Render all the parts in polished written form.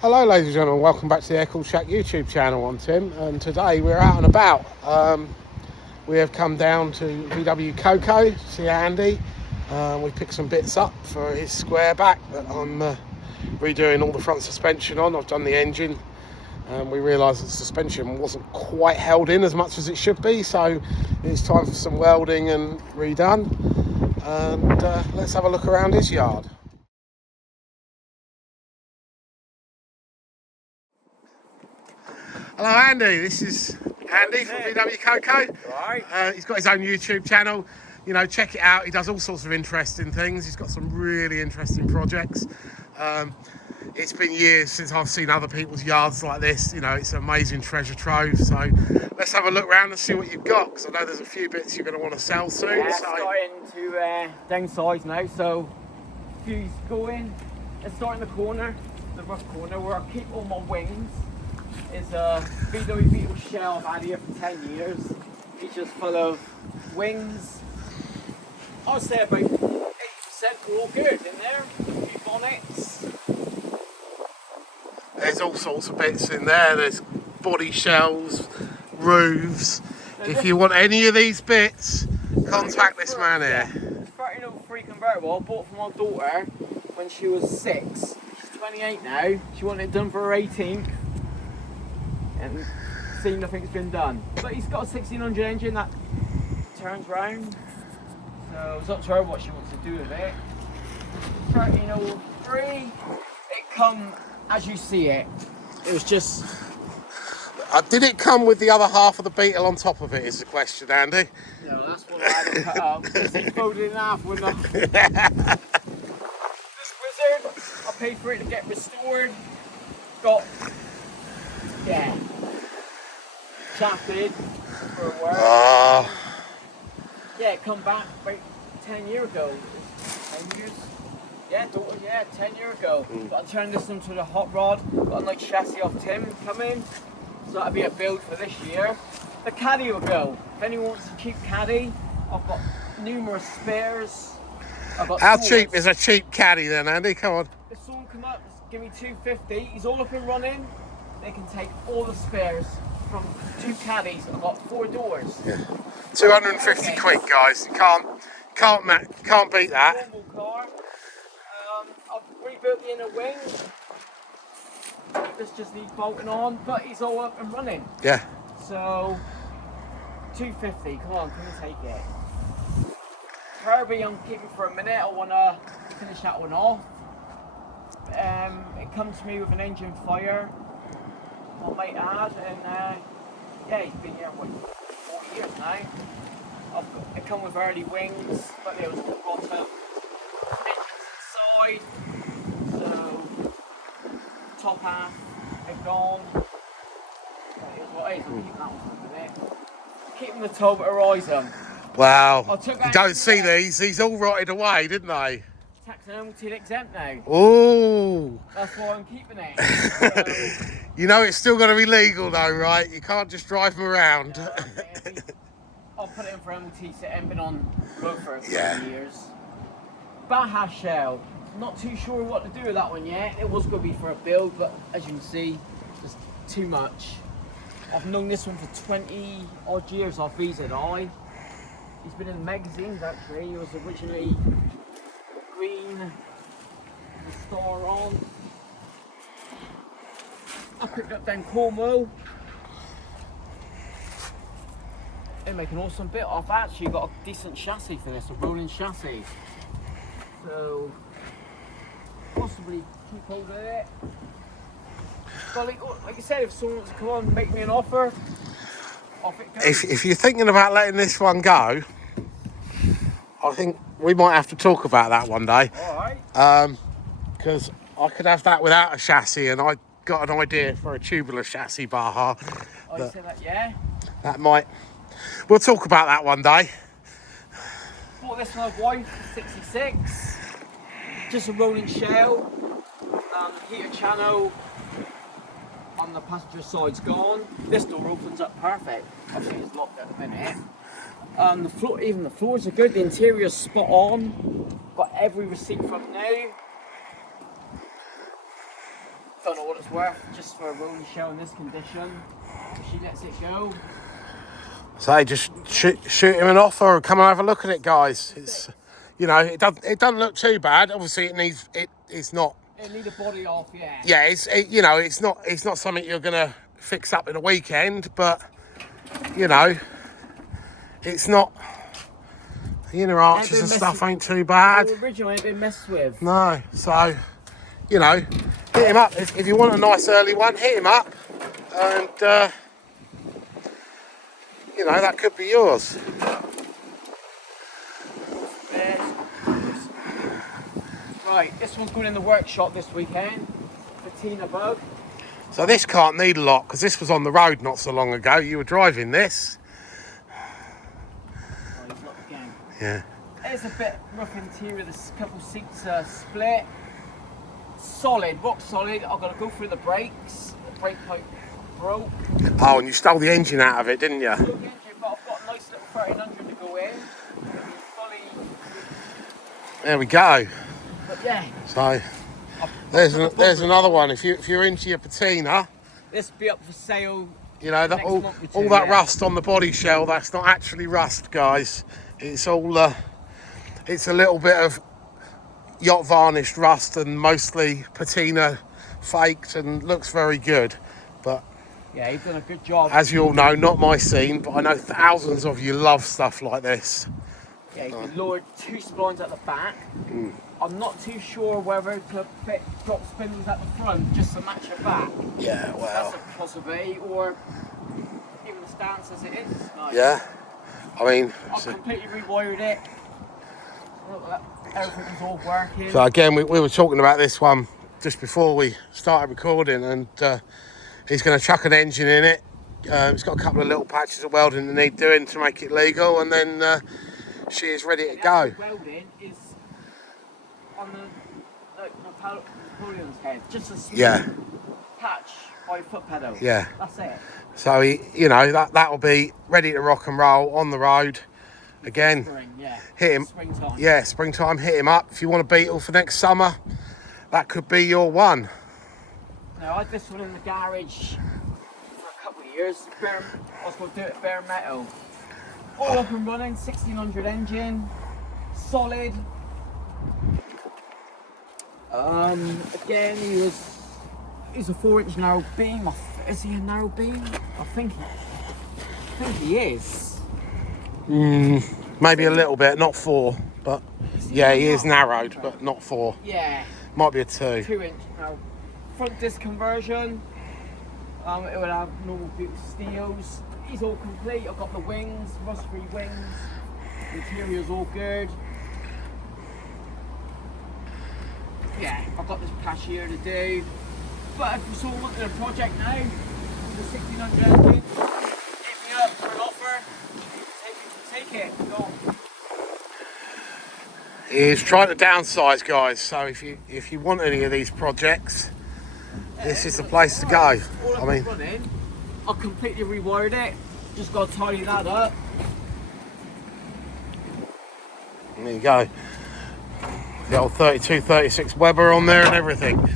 Hello ladies and gentlemen, welcome back to the Aircooled Shack YouTube channel. I'm Tim and today we're out and about. We have come down to VWCOCO to see Andy. We picked some bits up for his square back that I'm redoing all the front suspension on. I've done the engine and we realised that the suspension wasn't quite held in as much as it should be, so it's time for some welding and redone. And let's have a look around his yard. Hello Andy, this is Andy from VWCOCO. Right. He's got his own YouTube channel, you know, check it out. He does all sorts of interesting things. He's got some really interesting projects. It's been years since I've seen other people's yards like this. You know, it's an amazing treasure trove. So let's have a look around and see what you've got, because I know there's a few bits you're going to want to sell soon. Yeah, starting to downsize now, so fuse going. Let's start in the corner, the rough corner, where I keep all my wings. Is a VWCOCO shell I've had here for 10 years. It's just full of wings. I'd say about 80% are all good in there. A few bonnets. There's all sorts of bits in there. There's body shells, roofs. If you want any of these bits, contact this man here. 1303 convertible I bought for my daughter when she was 6. She's 28 now. She wanted it done for her 18th. And see, nothing's been done. But he's got a 1600 engine that turns round. So it's up to her what she wants to do with it. 1303. It come as you see it. It was just... Did it come with the other half of the Beetle on top of it is the question, Andy? No, that's what I had to cut up. Because he folded in half with the... This wizard, I paid for it to get restored. Got... yeah. Shafted for a while. Yeah, it come back about 10 years ago. 10 years? Yeah, daughter, yeah, 10 years ago. But I turned this into the hot rod. Got a nice chassis off Tim coming. So that'll be a build for this year. The caddy will go. If anyone wants a cheap caddy, I've got numerous spares. I've got How tools. cheap is a cheap caddy then, Andy? Come on. If someone come up, give me 250. He's all up and running. They can take all the spares from 2 caddies. I've got 4 doors. Yeah. 250 quid, guys. You can't beat that. Normal car. I've rebuilt the inner wing. This just needs bolting on, but he's all up and running. Yeah. So 250. Come on, can we take it? Kirby, I'm keeping for a minute. I want to finish that one off. It comes to me with an engine fire. I might add, and yeah, he's been here for 40 years now. It come with early wings, but there was a bottom engines inside, so top half they've gone. That is what it is. I'll keep that one for a minute. Keeping the Toba Horizon. Wow. You don't see these. These all rotted away, didn't they? Tax and MOT exempt now. Ooh. That's why I'm keeping it. So, you know it's still going to be legal though, right? You can't just drive them around. I'll put it in for MOT, so it ain't been on road for a few Yeah. years. Baja shell. Not too sure what to do with that one yet. It was going to be for a build, but as you can see, just too much. I've known this one for 20 odd years off VZI. He's been in the magazines actually. He was originally green, the star on. I picked up down Cornwall. They make an awesome bit. I've actually got a decent chassis for this, a rolling chassis. So possibly keep hold of it. But like I said, if someone wants to come on and make me an offer, off it goes. If you're thinking about letting this one go, I think we might have to talk about that one day. Alright. Because I could have that without a chassis, and I got an idea for a tubular chassis Baja. Oh, you said that, yeah? That might. We'll talk about that one day. Bought this for my wife, 66. Just a rolling shell. The heater channel on the passenger side's gone. This door opens up perfect. I think it's locked at the minute. The floor, even the floors are good. The interior's spot on. Got every receipt from new. don't know what it's worth, just for a rolling shell in this condition. If she lets it go. So just shoot him an offer or come and have a look at it, guys. It's, you know, it doesn't look too bad. Obviously, it's not. It need a body off, yeah. Yeah, you know, it's not something you're gonna fix up in a weekend, but you know, it's not. The inner arches and stuff ain't too bad. The original ain't been messed with. No, so you know, hit him up if you want a nice early one. Hit him up, and you know, that could be yours. Right, this one's going in the workshop this weekend. Patina bug. So this can't need a lot because this was on the road not so long ago. You were driving this. Oh, he's locked again. Yeah. It's a bit rough interior. There's a couple seats split. Solid, rock solid. I've got to go through the brakes. The brake pipe broke. Oh, and you stole the engine out of it, didn't you? But I've got a nice little 1300 to go in. Fully. There we go. But yeah. So there's another one. If you're into your patina, this will be up for sale. You know, all that rust on the body shell, that's not actually rust, guys. It's all it's a little bit of yacht varnished rust and mostly patina faked and looks very good. But yeah, you've done a good job. As you all know, not my scene, but I know thousands of you love stuff like this. Yeah, you lowered 2 splines at the back. I'm not too sure whether to fit drop spindles at the front just to match the back. Yeah, well. That's a possibility, or even the stance as it is. Nice. Yeah, I mean. I've completely rewired it. Everything's all working. So again, we were talking about this one just before we started recording, and he's going to chuck an engine in it. It's got a couple of little patches of welding that need doing to make it legal, and then she is ready to go. Welding is on the Napoleon's head, just a small patch by foot pedal. Yeah, that's it. So you know, that will be ready to rock and roll on the road. Again, Spring, yeah. Hit him. Springtime. Yeah, springtime. Hit him up if you want a Beetle for next summer. That could be your one. No, I had this one in the garage for a couple of years. I was going to do it bare metal. All up and running, 1600 engine, solid. Again, he's a 4-inch narrow beam. Is he a narrow beam? I think he is. Maybe a little bit, not 4, but yeah, he is narrowed, but not 4. Yeah. Might be a 2. 2-inch narrow. Front disc conversion. It would have normal Buick steels. He's all complete. I've got the wings, rust-free wings. Interior's all good. Yeah, I've got this patch here to do. But if you're sort of looking at a project now, the 1600 engine, hit me up for an offer. Take it. Go. He's trying to downsize, guys. So if you want any of these projects, this is the place to go. I mean, I completely rewired it. Just got to tidy that up. There you go. The old 32, 36 Weber on there and everything.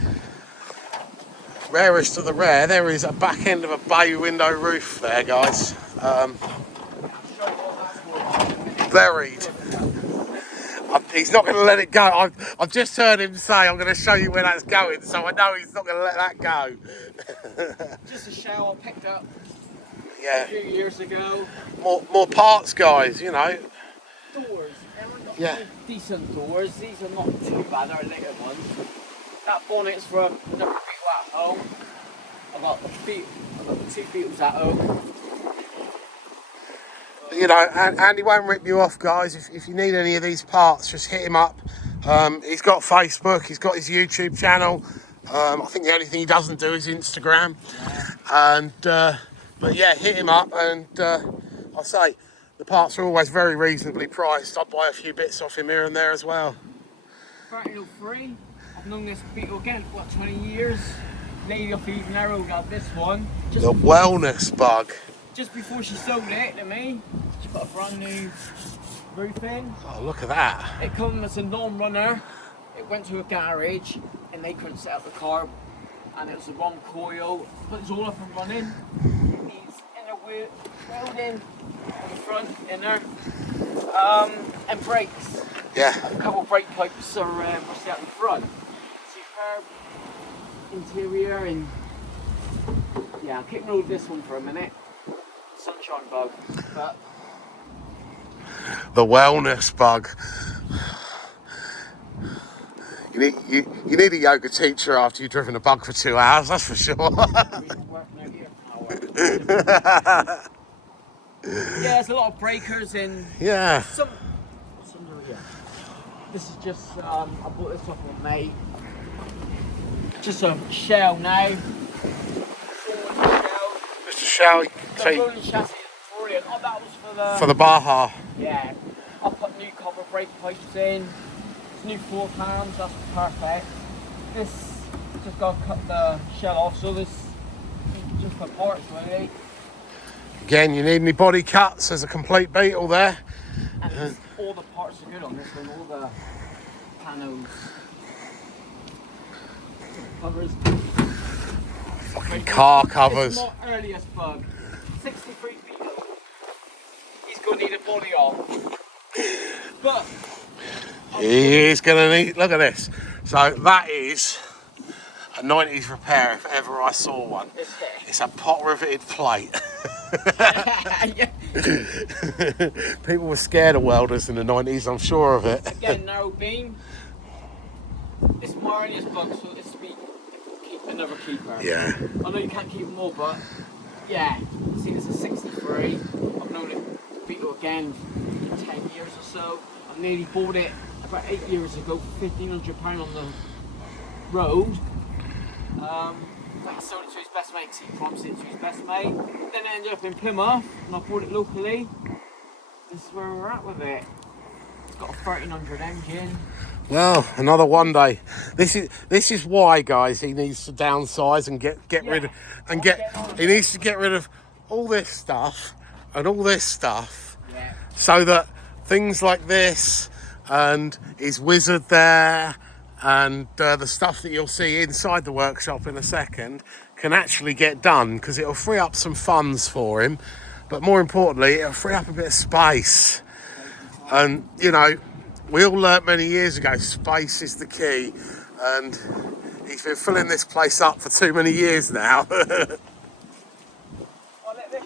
Rarest of the rare, there is a back end of a bay window roof there, guys. Buried. He's not going to let it go. I've just heard him say, I'm going to show you where that's going, so I know he's not going to let that go. Just a shell I picked up a few years ago. More parts, guys, you know. Doors. Everyone got decent doors. These are not too bad, they're later ones. That bonnet's for another Beetle at home. I've got the 2 Beetles at home. You know, Andy won't rip you off, guys. If you need any of these parts, just hit him up. He's got Facebook, he's got his YouTube channel. I think the only thing he doesn't do is Instagram. And but yeah, hit him up, and I'll say the parts are always very reasonably priced. I'll buy a few bits off him here and there as well. 1303. I've known this Beetle again for what, 20 years. Lady off Eve Narrow got this one. The wellness bug. Just before she sold it to me, she put a brand new roof in. Oh, look at that. It comes as a non-runner. It went to a garage and they couldn't set up the car and it was the wrong coil, but it's all up and running. These inner welding on the front, inner, and brakes. Yeah. A couple of brake pipes are rusty out the front. Superb interior, and yeah, I'll kick roll this one for a minute. Sunshine bug, but The wellness bug. You need a yoga teacher after you've driven a bug for 2 hours, that's for sure. yeah, there's a lot of breakers and Yeah. some yeah. This is just I bought this off of mate. Just a shell now. Just a shell. The rolling chassis is brilliant. Oh, that was For the Baja. Yeah. I put new copper brake pipes in. New floor pans, that's perfect. This just got to cut the shell off, so this just for parts really. Again, you need any body cuts? There's a complete Beetle there. And all the parts are good on this one, all the panels, covers. Fucking car covers. It's my earliest bug. 63 feet. He's going to need a body on. But He's gonna need, look at this. So that is a 90s repair if ever I saw one. It's a pot riveted plate. People were scared of welders in the 90s, I'm sure of it. Again, narrow beam. It's my earliest bug, so it's to be keep another keeper. Yeah. I know you can't keep them all, but yeah. See, this is 63. I've known it Beetle again for 10 years or so. I nearly bought it about 8 years ago, £1,500 on the road. I sold it to his best mate because he promised it to his best mate. Then it ended up in Plymouth and I bought it locally. This is where we're at with it. It's got a 1300 engine. Well, another one day. This is why, guys, he needs to downsize and get rid of he needs to get rid of all this stuff and all this stuff, so that things like this and his wizard there and the stuff that you'll see inside the workshop in a second can actually get done, because it'll free up some funds for him, but more importantly it'll free up a bit of space. And you know, we all learnt many years ago space is the key, and he's been filling this place up for too many years now. Well, this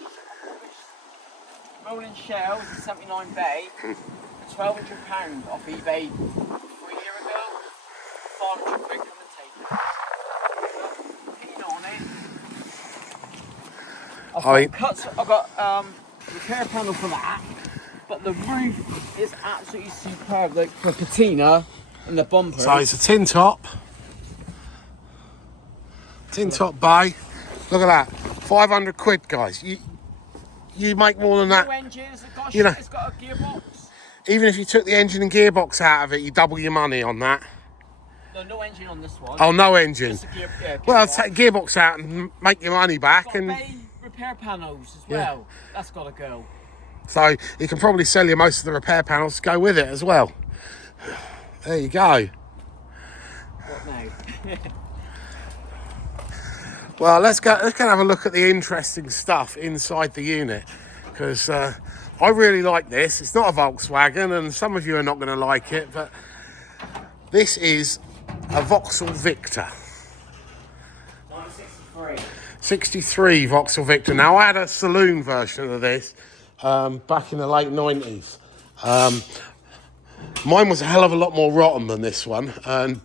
rolling shell is a 79 bay, £1,200 off eBay 3 years ago, 500 quid from the table. Keen on it. I've got repair panel for that, but the roof is absolutely superb, like for patina and the bumper. So it's a tin top bay. Look at that, 500 quid, guys. You make more than that. No engines, You know, it's got a gearbox. Even if you took the engine and gearbox out of it, you double your money on that. No engine on this one. Oh, no engine. Just a gearbox. Well, take gearbox out and make your money back. Got bay repair panels as well. That's got to go. So you can probably sell you most of the repair panels to go with it as well. There you go. What now? Well, let's go and have a look at the interesting stuff inside the unit, because I really like this. It's not a Volkswagen, and some of you are not going to like it, but this is a Vauxhall Victor. 63 Vauxhall Victor. Now, I had a saloon version of this back in the late 90s. Mine was a hell of a lot more rotten than this one, and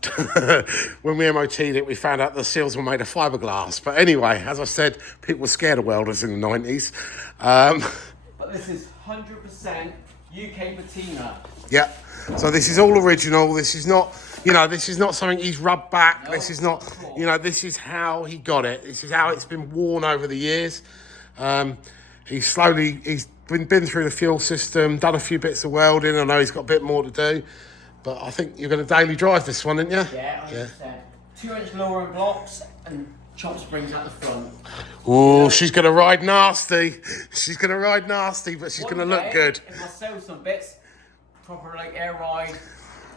when we MOT'd it, we found out the seals were made of fiberglass. But anyway, as I said, people were scared of welders in the 90s. But this is 100% UK patina. Yeah, so this is all original. This is not, this is not something he's rubbed back. No, this is not, this is how he got it. This is how it's been worn over the years. He's been through the fuel system, done a few bits of welding. I know he's got a bit more to do, but I think you're going to daily drive this one, aren't you? Yeah, 100%. 2-inch lower blocks and chop springs at the front. Oh, she's going to ride nasty. She's going to ride nasty, but she's going to look good. If I sell some bits, proper like air ride.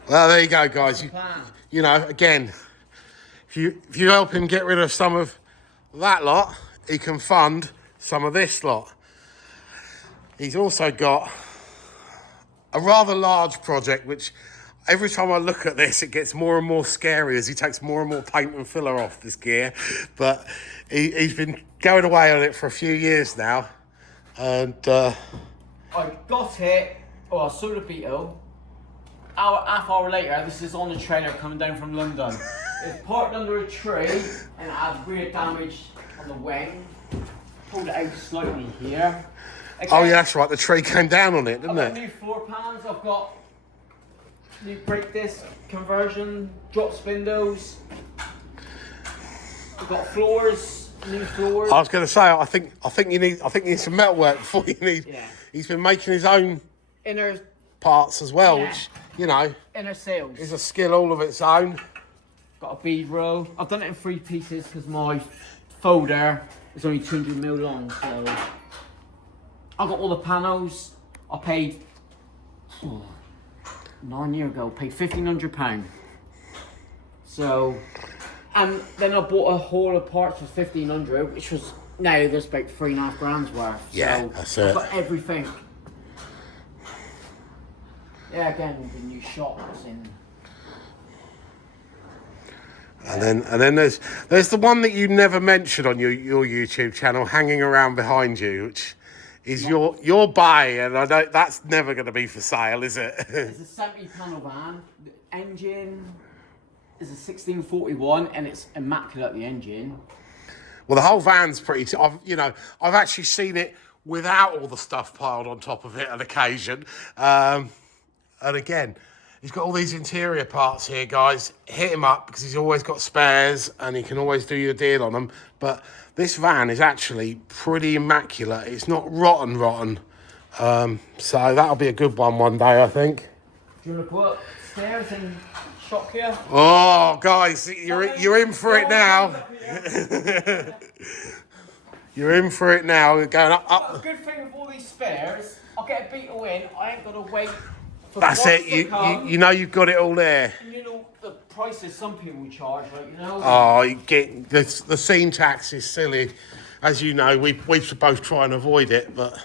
Well, there you go, guys. Again, if if you help him get rid of some of that lot, he can fund some of this lot. He's also got a rather large project, which every time I look at this, it gets more and more scary as he takes more and more paint and filler off this gear. But he's been going away on it for a few years now. And I got it, I saw the Beetle. Half hour later, this is on the trailer coming down from London. It's parked under a tree and it had weird damage on the wing. Pulled it out slightly here. Again, oh yeah, that's right. The tree came down on it, didn't I've got it? new floor pans. I've got new brake disc conversion, drop spindles. I've got floors, new floors. I was going to say, I think you need some metal work before you need. Yeah. He's been making his own Inner parts as well, Yeah. which, you know, inner sails. is a skill all of its own. Got a bead row. I've done it in 3 pieces because my folder is only 200mm long. So I got all the panels. I paid 9 years ago. Paid £1,500. So, and then I bought a haul of parts for £1,500, which was now there's about 3.5 grand's worth. Yeah, so that's I've it. got everything. Yeah, again the new shocks in. And then there's the one that you never mentioned on your YouTube channel, hanging around behind you, which is your buy, and I know that's never going to be for sale, is it? It's a 70 panel van. The engine is a 1641, and it's immaculate. The engine. Well, the whole van's pretty. I've actually seen it without all the stuff piled on top of it on occasion. And again, he's got all these interior parts here, guys. Hit him up because he's always got spares and he can always do you a deal on them. But this van is actually pretty immaculate. It's not rotten. So that'll be a good one day, I think. Do you want to put stairs and shock here? Oh, guys, you're in for it now. You're in for it now. You're going up. The good thing with all these spares, I'll get a Beetle in. I ain't got to wait. That's it. You know you've got it all there. And you know the prices some people charge, like Oh, you get the scene tax is silly, as you know. We both try and avoid it, but.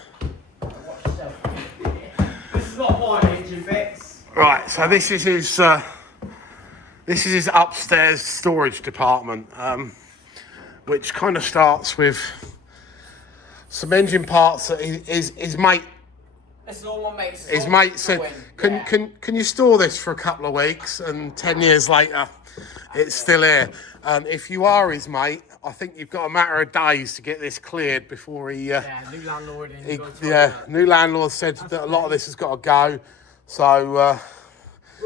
Watch yourself. This is not my engine bits. Right. So this is his upstairs storage department, which kind of starts with some engine parts that his mate. This is all my mates. His mate said, "Can you store this for a couple of weeks?" And 10 years later, it's still here. And if you are his mate, I think you've got a matter of days to get this cleared before he. New landlord. New landlord said that a lot of this has got to go. So,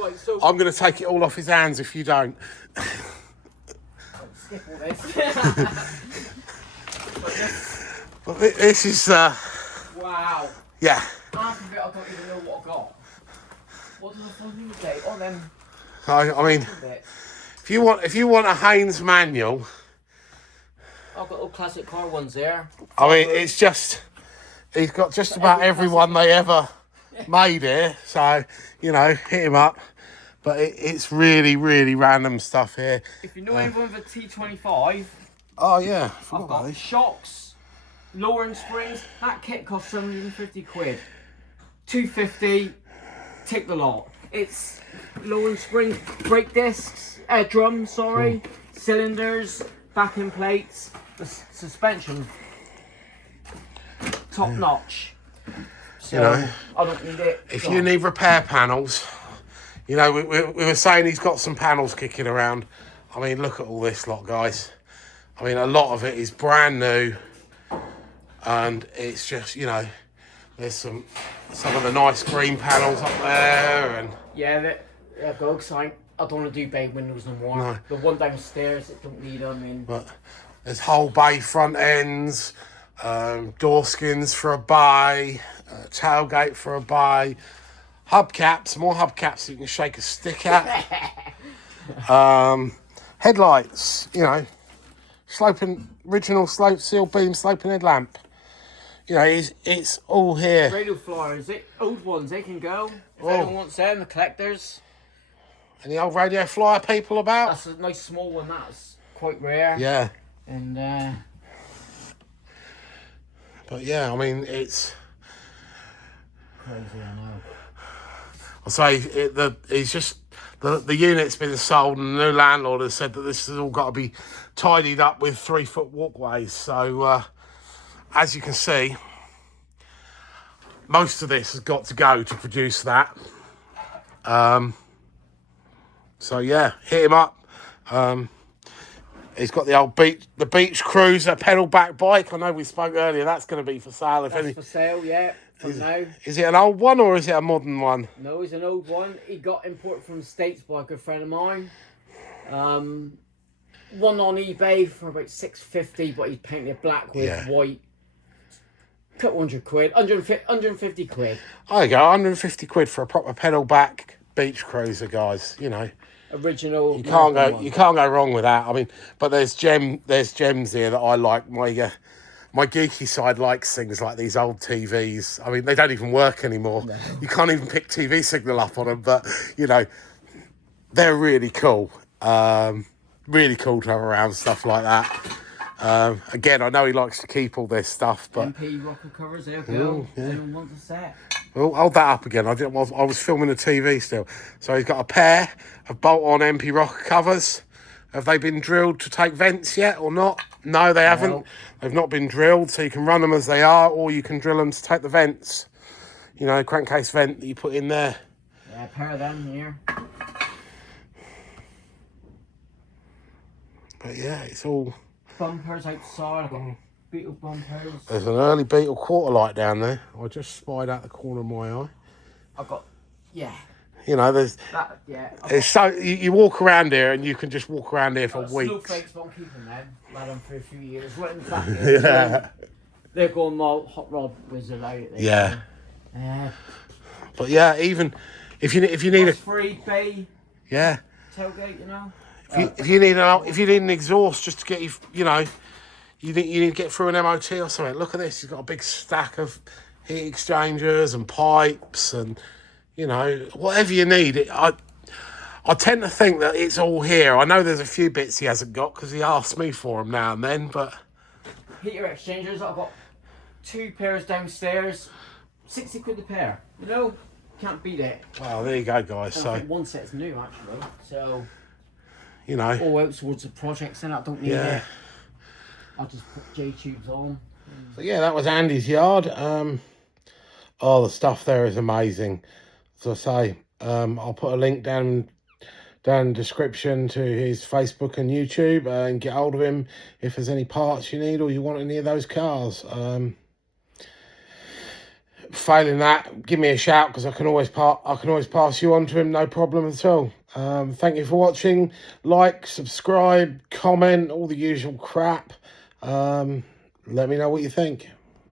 Right, so I'm going to take it all off his hands if you don't. skip all this. But this is. Wow. Yeah. Half of it I don't even know what I got. What does the fucking say? Oh, then. I mean, if you want a Haynes manual, I've got all classic car ones there. I mean, it's just he's got just about everyone they ever made here. So hit him up. But it's really random stuff here. If you know anyone with a T25, oh yeah, I've got shocks, lowering springs. That kit costs £750. 250. Take the lot. It's lowering springs, brake discs, drums, cylinders, backing plates, the suspension, top notch. So I don't need it. If you need repair panels, we were saying he's got some panels kicking around. I mean, look at all this lot, guys. I mean, a lot of it is brand new, and it's just there's some of the nice green panels up there, and they're good. I don't want to do bay windows no more. No. The one downstairs, it don't need them. But there's whole bay front ends, door skins for a bay, tailgate for a bay, hubcaps, more hubcaps so you can shake a stick at. Headlights, original seal beam sloping headlamp. It's all here. Radio flyers, old ones, they can go. If anyone wants them, the collectors. Any old radio flyer people about? That's a nice small one. That's quite rare. Yeah. And but yeah, I mean, it's crazy, I know. I say it's just the unit's been sold, and the new landlord has said that this has all got to be tidied up with 3-foot walkways. So as you can see, most of this has got to go to produce that. So yeah, hit him up. He's got the old beach cruiser pedal back bike. I know we spoke earlier. That's going to be for sale. That's for sale, yeah. Is it an old one or is it a modern one? No, it's an old one. He got imported from the States by a good friend of mine. One on eBay for about $650, but he's painted black with white. Couple £100, 150 quid. There you go, 150 quid for a proper pedal back beach cruiser, guys. You know, original. You can't go wrong with that. I mean, but there's gems here that I like. My geeky side likes things like these old TVs. I mean, they don't even work anymore. No. You can't even pick TV signal up on them, but you know, they're really cool. Really cool to have around, stuff like that. Again, I know he likes to keep all this stuff, but VWCOCO covers, there we go. Anyone wants a set? Well, hold that up again. I was filming the TV still. So he's got a pair of bolt-on MP rocker covers. Have they been drilled to take vents yet or not? No, they haven't. No. They've not been drilled, so you can run them as they are, or you can drill them to take the vents. You know, crankcase vent that you put in there. Yeah, a pair of them here. But yeah, it's all... Bumpers outside. I've got Beetle bumpers. There's an early Beetle quarter light down there. I just spied out the corner of my eye. I've got... Yeah. You know, there's... That, yeah. It's so... You walk around here and you can just walk around here for weeks. Snowflakes, but I'm keeping them. Had them for a few years. Right in the back there. Yeah. They're going more hot rod wizard out there. Yeah. But yeah, even if you need a free bay. Yeah. Tailgate, you know. If you need an exhaust just to get you know, you need to get through an MOT or something. Look at this. You've got a big stack of heat exchangers and pipes and you know whatever you need. I tend to think that it's all here. I know there's a few bits he hasn't got because he asks me for them now and then, but... Heater exchangers, I've got 2 pairs downstairs, 60 quid a pair. You know, can't beat it. Well, there you go, guys. So one set's new, actually, so... You know... All out towards the projects, and I don't need it. I'll just put J-tubes on. So yeah, that was Andy's yard. The stuff there is amazing. As I say, I'll put a link down in the description to his Facebook and YouTube and get hold of him if there's any parts you need or you want any of those cars. Failing that, give me a shout because I can always pass you on to him, no problem at all. Thank you for watching. Like, subscribe, comment, all the usual crap. Let me know what you think.